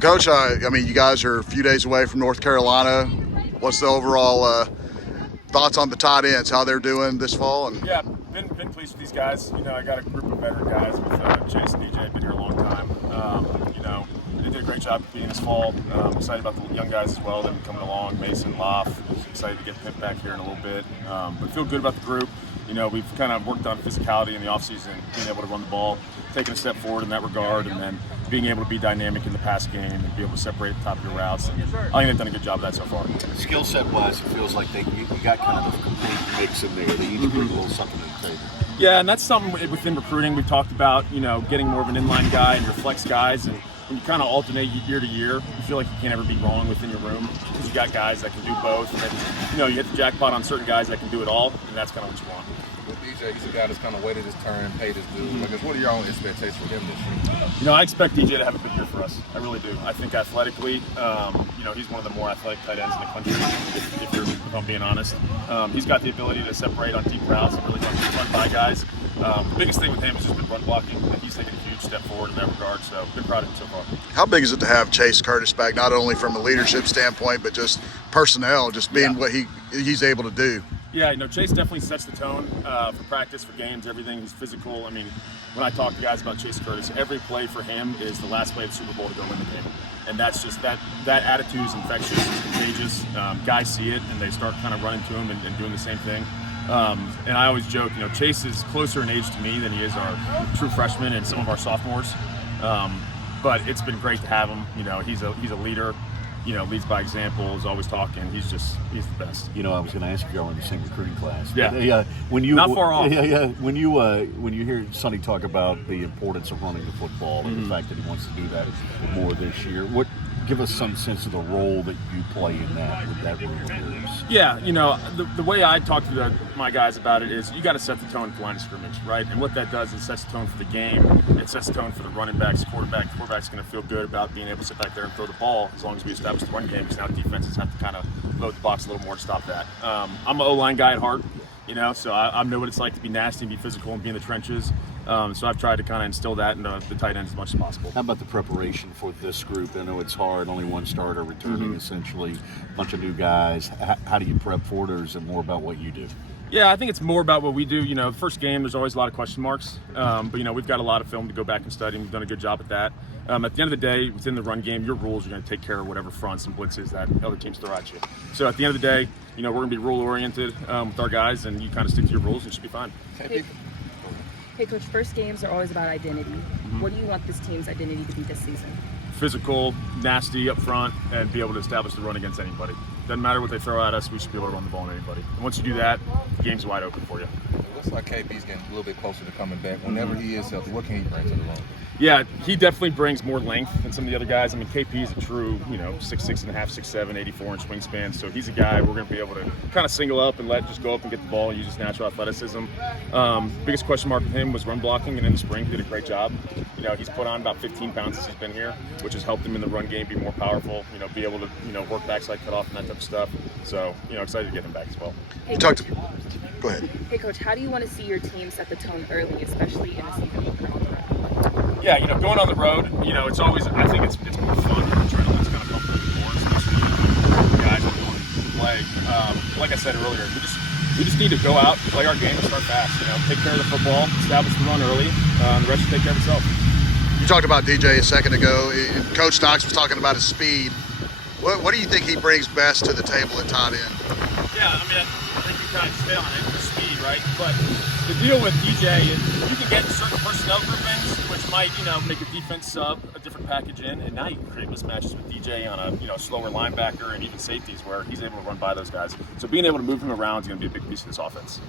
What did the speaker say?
Well, Coach, I mean, you guys are a few days away from North Carolina. What's the overall thoughts on the tight ends, how they're doing this fall? And yeah, been pleased with these guys. You know, I got a group of veteran guys with Chase and DJ. Been here a long time. You know, they did a great job being this fall. Excited about the young guys as well that have been coming along. Mason, Loff. Excited to get Pimp back here in a little bit. But feel good about the group. You know, we've kind of worked on physicality in the offseason, being able to run the ball, taking a step forward in that regard, and then being able to be dynamic in the pass game and be able to separate the top of your routes. And I think they've done a good job of that so far. Skill set wise, it feels like you got kind of a complete mix in there. They each bring a little something to the table. Yeah, and that's something within recruiting we've talked about, you know, getting more of an inline guy and your flex guys. And when you kind of alternate year to year, you feel like you can't ever be wrong within your room because you got guys that can do both. And then, you know, you hit the jackpot on certain guys that can do it all, and that's kind of what you want. With DJ, he's a guy that's kind of waited his turn, paid his dues. I guess, what are your own expectations for him this year? You know, I expect DJ to have a good year for us. I really do. I think athletically, you know, he's one of the more athletic tight ends in the country, if I'm being honest. He's got the ability to separate on deep routes and really run by guys. The biggest thing with him has just been run blocking. He's taken a huge step forward in that regard, so been proud of him so far. How big is it to have Chase Curtis back, not only from a leadership standpoint, but just personnel, just being what he's able to do? Yeah, you know, Chase definitely sets the tone for practice, for games, everything. He's physical. I mean, when I talk to guys about Chase Curtis, every play for him is the last play of the Super Bowl to go win the game. And that's just that attitude is infectious, it's contagious. Guys see it, and they start kind of running to him and doing the same thing. And I always joke, you know, Chase is closer in age to me than he is our true freshman and some of our sophomores. But it's been great to have him. You know, he's a leader. You know, leads by example, is always talking. He's the best. You know, I was going to ask you, y'all in the same recruiting class. Yeah. When you not far off. Yeah. When you hear Sonny talk about the importance of running the football and the fact that he wants to do that more this year, give us some sense of the role that you play in that with that group of players. Yeah, you know, the way I talk to my guys about it is you got to set the tone for line of scrimmage, right? And what that does is sets the tone for the game. It sets the tone for the running backs, quarterback. The quarterback's going to feel good about being able to sit back there and throw the ball as long as we establish the run game, because now defenses have to kind of load the box a little more to stop that. I'm an O-line guy at heart, you know, so I know what it's like to be nasty and be physical and be in the trenches. So I've tried to kind of instill that into the tight ends as much as possible. How about the preparation for this group? I know it's hard, only one starter returning essentially, a bunch of new guys. How do you prep for it, or is it more about what you do? Yeah, I think it's more about what we do. You know, first game, there's always a lot of question marks. But, you know, we've got a lot of film to go back and study, and we've done a good job at that. At the end of the day, within the run game, your rules are going to take care of whatever fronts and blitzes that other teams throw at you. So at the end of the day, you know, we're going to be rule-oriented with our guys, and you kind of stick to your rules, and you should be fine. Hey, Coach, first games are always about identity. What do you want this team's identity to be this season? Physical, nasty up front, and be able to establish the run against anybody. Doesn't matter what they throw at us, we should be able to run the ball on anybody. And once you do that, the game's wide open for you. It looks like KB's getting a little bit closer to coming back. Whenever he is healthy, what can he bring to the room? Yeah, he definitely brings more length than some of the other guys. I mean, KP is a true, you know, 6'6 and a half, 6'7", 84-inch wingspan. So he's a guy we're going to be able to kind of single up and let just go up and get the ball and use his natural athleticism. Biggest question mark with him was run blocking, and in the spring he did a great job. You know, he's put on about 15 pounds since he's been here, which has helped him in the run game be more powerful, you know, be able to, you know, work backside cutoff and that type of stuff. So, you know, excited to get him back as well. Hey, Go ahead. Hey, Coach, how do you want to see your team set the tone early, especially in a season with current? Yeah, you know, going on the road, you know, it's always, I think it's more fun. The adrenaline's kind of pumping more, especially the guys that are going to play. Like I said earlier, we just need to go out, play our game, and start fast. You know, take care of the football, establish the run early, and the rest will take care of itself. You talked about DJ a second ago. Coach Knox was talking about his speed. What do you think he brings best to the table at tight end? Yeah, I mean, I think you kind of stay on it, the speed, right? But the deal with DJ is you can get certain personnel groupings, which might, you know, make a defense sub a different package in, and now you can create mismatches with DJ on a, you know, slower linebacker and even safeties where he's able to run by those guys. So being able to move him around is going to be a big piece of this offense.